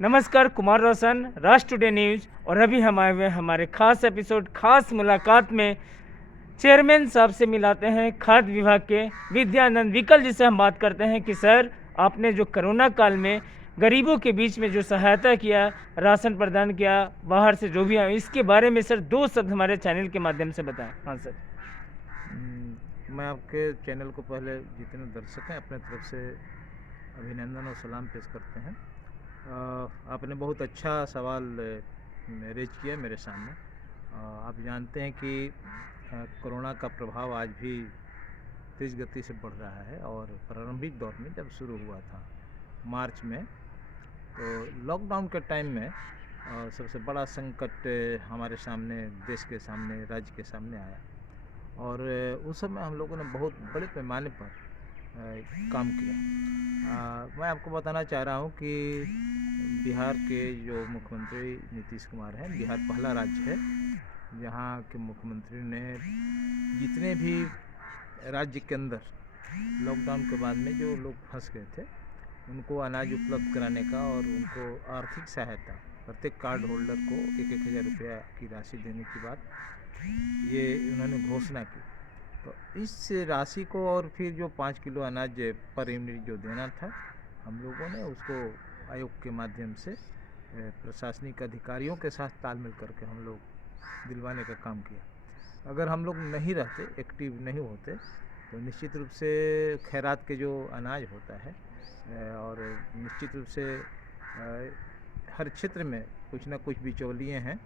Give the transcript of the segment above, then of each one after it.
नमस्कार, कुमार रोशन, राष्ट्र today news. और अभी हम आए हुए हैं हमारे खास एपिसोड, खास मुलाकात में चेयरमैन साहब से मिलाते हैं, खाद्य विभाग के विद्यानंद विकल जी से हम बात करते हैं कि सर, आपने जो कोरोना काल में गरीबों के बीच में जो सहायता किया, राशन प्रदान किया, बाहर से जो भी आए, इसके बारे में सर 2 शब्द हमारे चैनल के माध्यम से बताएं। हाँ सर। मैं आपके चैनल को पहले जितने दर्शक हैं अपने तरफ से अभिनंदन और सलाम पेश करते हैं। आपने बहुत अच्छा सवाल रेज किया मेरे सामने। आप जानते हैं कि कोरोना का प्रभाव आज भी तेज़ गति से बढ़ रहा है और प्रारंभिक दौर में जब शुरू हुआ था मार्च में, तो लॉकडाउन के टाइम में सबसे बड़ा संकट हमारे सामने, देश के सामने, राज्य के सामने आया और उस समय हम लोगों ने बहुत बड़े पैमाने पर काम किया। मैं आपको बताना चाह रहा हूँ कि बिहार के जो मुख्यमंत्री नीतीश कुमार हैं, बिहार पहला राज्य है जहाँ के मुख्यमंत्री ने जितने भी राज्य के अंदर लॉकडाउन के बाद में जो लोग फंस गए थे उनको अनाज उपलब्ध कराने का और उनको आर्थिक सहायता प्रत्येक कार्ड होल्डर को 1,000 रुपया की राशि देने की बात ये उन्होंने घोषणा की। तो इस राशि को और फिर जो 5 किलो अनाज पर यूनिट जो देना था, हम लोगों ने उसको आयोग के माध्यम से प्रशासनिक अधिकारियों के साथ तालमेल करके हम लोग दिलवाने का काम किया। अगर हम लोग नहीं रहते, एक्टिव नहीं होते, तो निश्चित रूप से खैरात के जो अनाज होता है और निश्चित रूप से हर क्षेत्र में कुछ ना कुछ बिचौलिए हैं,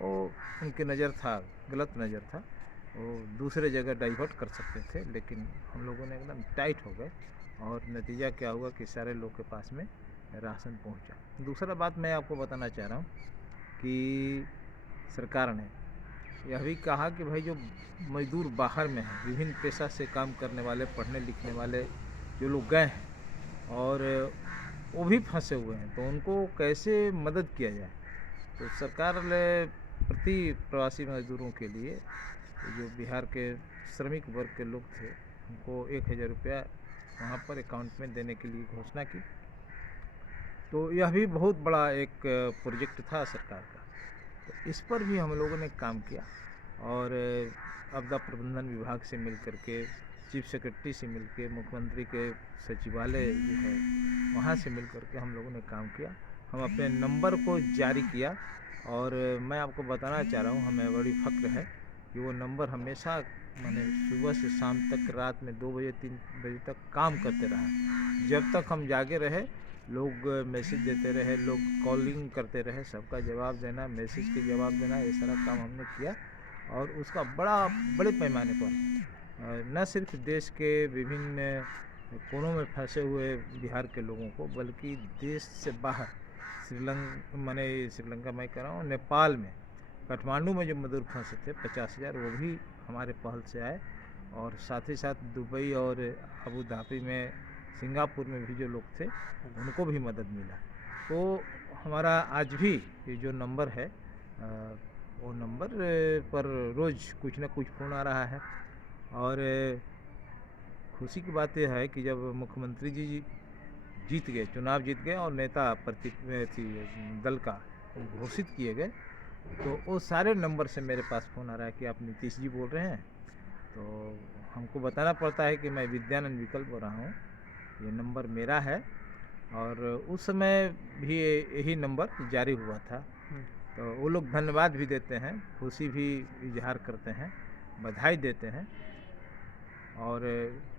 वो उनके नज़र था, गलत नज़र था, वो दूसरे जगह डाइवर्ट कर सकते थे, लेकिन हम लोगों ने एकदम टाइट हो गए और नतीजा क्या हुआ कि सारे लोग के पास में राशन पहुंचा। दूसरा बात मैं आपको बताना चाह रहा हूँ कि सरकार ने यह भी कहा कि भाई जो मजदूर बाहर में हैं, विभिन्न पेशा से काम करने वाले, पढ़ने लिखने वाले जो लोग गए हैं और वो भी फंसे हुए हैं, तो उनको कैसे मदद किया जाए। तो सरकार ने प्रति प्रवासी मजदूरों के लिए जो बिहार के श्रमिक वर्ग के लोग थे उनको 1,000 रुपया वहाँ पर अकाउंट में देने के लिए घोषणा की। तो यह भी बहुत बड़ा एक प्रोजेक्ट था सरकार का, तो इस पर भी हम लोगों ने काम किया और आपदा प्रबंधन विभाग से मिल करके, चीफ सेक्रेटरी से मिल के, मुख्यमंत्री के सचिवालय जो है वहाँ से मिल करके हम लोगों ने काम किया। हम अपने नंबर को जारी किया और मैं आपको बताना चाह रहा हूँ, हमें बड़ी फ़ख्र है कि वो नंबर हमेशा मैंने सुबह से शाम तक, रात में 2 बजे 3 बजे तक काम करते रहा। जब तक हम जागे रहे, लोग मैसेज देते रहे, लोग कॉलिंग करते रहे, सबका जवाब देना, मैसेज के जवाब देना, ये सारा काम हमने किया और उसका बड़े पैमाने पर न सिर्फ देश के विभिन्न कोनों में फंसे हुए बिहार के लोगों को, बल्कि देश से बाहर श्रीलंका मैं कह रहा हूँ, नेपाल में, काठमांडू में जो मजदूर फंसे थे 50,000, वो भी हमारे पहल से आए और साथ ही साथ दुबई और अबू धाबी में, सिंगापुर में भी जो लोग थे उनको भी मदद मिला। तो हमारा आज भी ये जो नंबर है वो नंबर पर रोज़ कुछ ना कुछ फ़ोन आ रहा है और खुशी की बात यह है कि जब मुख्यमंत्री जी जीत गए, चुनाव जीत गए और नेता दल का घोषित किए गए, तो वो सारे नंबर से मेरे पास फ़ोन आ रहा है कि आप नीतीश जी बोल रहे हैं। तो हमको बताना पड़ता है कि मैं विद्यानंद विकल बोल रहा हूँ, ये नंबर मेरा है और उस समय भी यही नंबर जारी हुआ था। तो वो लोग धन्यवाद भी देते हैं, खुशी भी इजहार करते हैं, बधाई देते हैं और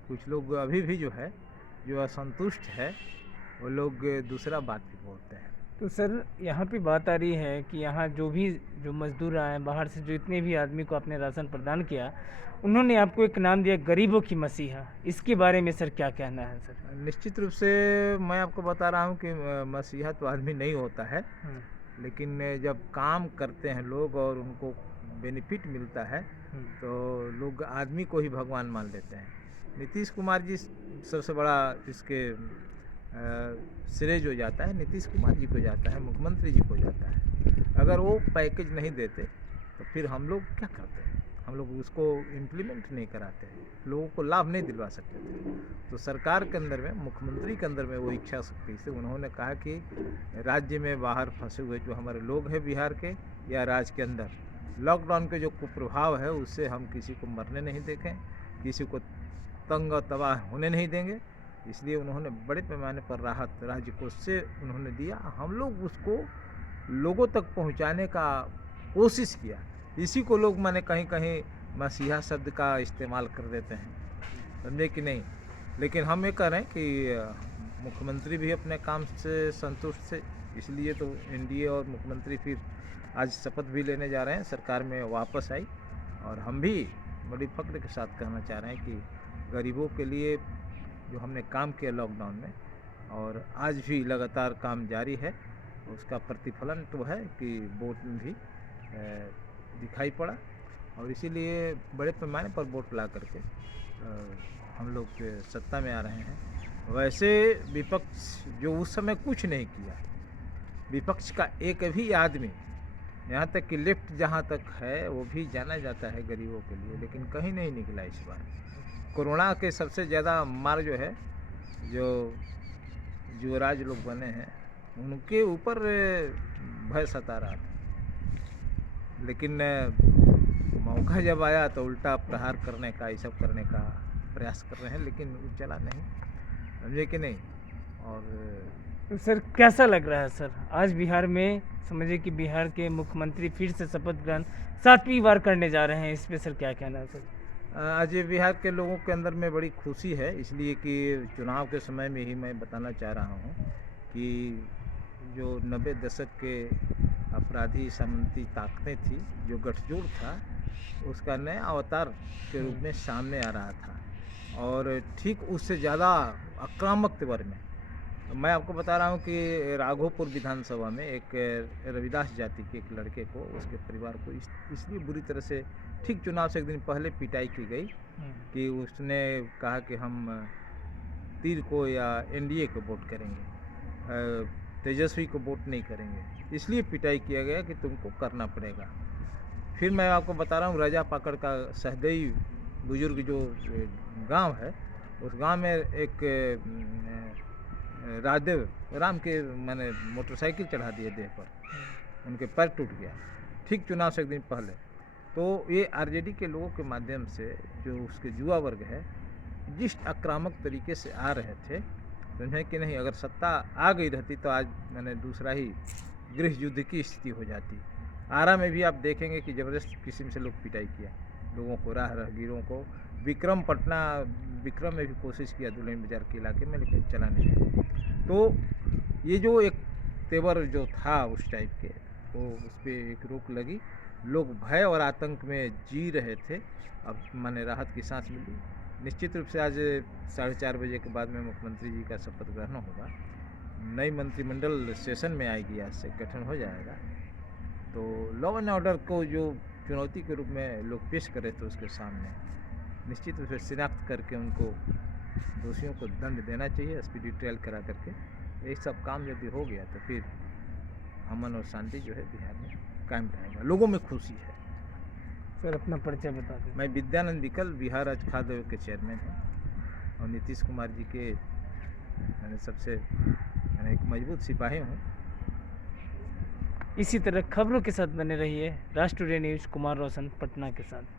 कुछ लोग अभी भी जो है, जो असंतुष्ट है, वो लोग दूसरा बात भी बोलते हैं। तो सर, यहाँ पे बात आ रही है कि यहाँ जो मजदूर आए बाहर से, जो इतने भी आदमी को आपने राशन प्रदान किया, उन्होंने आपको एक नाम दिया गरीबों की मसीहा। इसके बारे में सर क्या कहना है सर? निश्चित रूप से मैं आपको बता रहा हूँ कि मसीहा तो आदमी नहीं होता है, लेकिन जब काम करते हैं लोग और उनको बेनिफिट मिलता है तो लोग आदमी को ही भगवान मान लेते हैं। नीतीश कुमार जी सबसे बड़ा इसके श्रेय जो जाता है नीतीश कुमार जी को जाता है, मुख्यमंत्री जी को जाता है। अगर वो पैकेज नहीं देते तो फिर हम लोग क्या करते हैं? हम लोग उसको इम्प्लीमेंट नहीं कराते, लोगों को लाभ नहीं दिलवा सकते थे। तो सरकार के अंदर में, मुख्यमंत्री के अंदर में वो इच्छा शक्ति से उन्होंने कहा कि राज्य में बाहर फंसे हुए जो हमारे लोग हैं बिहार के या राज्य के अंदर, लॉकडाउन के जो कुप्रभाव है उससे हम किसी को मरने नहीं देखें, किसी को तंग और तबाह होने नहीं देंगे। इसलिए उन्होंने बड़े पैमाने पर राहत राज्य कोष से उन्होंने दिया। हम लोग उसको लोगों तक पहुंचाने का कोशिश किया। इसी को लोग माने कहीं कहीं मसीहा शब्द का इस्तेमाल कर देते हैं, समझे कि नहीं। लेकिन हम ये कह रहे हैं कि मुख्यमंत्री भी अपने काम से संतुष्ट थे, इसलिए तो एनडीए और मुख्यमंत्री फिर आज शपथ भी लेने जा रहे हैं, सरकार में वापस आई। और हम भी बड़ी फक्र के साथ कहना चाह रहे हैं कि गरीबों के लिए जो हमने काम किया लॉकडाउन में, और आज भी लगातार काम जारी है, उसका प्रतिफलन तो है कि वोट में भी दिखाई पड़ा। और इसीलिए बड़े पैमाने पर वोट ला करके हम लोग सत्ता में आ रहे हैं। वैसे विपक्ष जो उस समय कुछ नहीं किया, विपक्ष का एक भी आदमी, यहाँ तक कि लेफ्ट जहाँ तक है वो भी जाना जाता है गरीबों के लिए, लेकिन कहीं नहीं निकला इस बार। कोरोना के सबसे ज़्यादा मार जो है, जो युवराज लोग बने हैं उनके ऊपर भय सता रहा था, लेकिन मौका जब आया तो उल्टा प्रहार करने का, ये सब करने का प्रयास कर रहे हैं, लेकिन वो चला नहीं, समझे कि नहीं। और सर कैसा लग रहा है सर आज बिहार में, समझिए कि बिहार के मुख्यमंत्री फिर से शपथ ग्रहण 7वीं बार करने जा रहे हैं, इस पे सर क्या कहना है सर? आज बिहार के लोगों के अंदर में बड़ी खुशी है, इसलिए कि चुनाव के समय में ही मैं बताना चाह रहा हूँ कि जो 90 दशक के अपराधी सामंती ताकतें थी, जो गठजोड़ था, उसका नया अवतार के रूप में सामने आ रहा था। और ठीक उससे ज़्यादा आक्रामक तेवर में मैं आपको बता रहा हूँ कि राघोपुर विधानसभा में एक रविदास जाति के एक लड़के को, उसके परिवार को इसलिए बुरी तरह से ठीक चुनाव से एक दिन पहले पिटाई की गई कि उसने कहा कि हम तीर को या एनडीए को वोट करेंगे, तेजस्वी को वोट नहीं करेंगे, इसलिए पिटाई किया गया कि तुमको करना पड़ेगा। फिर मैं आपको बता रहा हूँ राजा पाकड़ का सहदेई बुजुर्ग जो गांव है, उस गांव में एक राजदेव राम के मैंने मोटरसाइकिल चढ़ा दिए देह पर, उनके पैर टूट गया ठीक चुनाव से एक दिन पहले। तो ये आरजेडी के लोगों के माध्यम से जो उसके युवा वर्ग है, जिस आक्रामक तरीके से आ रहे थे, समझे कि नहीं, अगर सत्ता आ गई रहती तो आज मैंने दूसरा ही गृह युद्ध की स्थिति हो जाती। आरा में भी आप देखेंगे कि ज़बरदस्त किस्म से लोग पिटाई किया लोगों को, राहगीरों को। विक्रम में भी कोशिश किया दुल्हिन बाजार के इलाके में, लेकिन चला नहीं। तो ये जो एक तेवर जो था उस टाइप के, वो उस पर एक रोक लगी, लोग भय और आतंक में जी रहे थे। अब मैंने राहत की सांस मिली। निश्चित रूप से आज 4:30 बजे के बाद में मुख्यमंत्री जी का शपथ ग्रहण होगा, नई मंत्रिमंडल सेशन में आएगी, आज से गठन हो जाएगा। तो लॉ एंड ऑर्डर को जो चुनौती के रूप में लोग पेश कर रहे थे उसके सामने निश्चित रूप से शिनाख्त करके उनको दोषियों को दंड देना चाहिए, स्पीडी ट्रायल करा करके। ये सब काम यदि हो गया तो फिर अमन और शांति जो है बिहार में कायम रहेगा, लोगों में खुशी है। सर अपना परिचय बता दें। मैं विद्यानंद विकल बिहार राज्य खाद्य आयोग के चेयरमैन हैं और नीतीश कुमार जी के मैंने सबसे एक मजबूत सिपाही हूँ। इसी तरह खबरों के साथ बने रहिए राष्ट्र टुडे न्यूज़ कुमार रोशन पटना के साथ।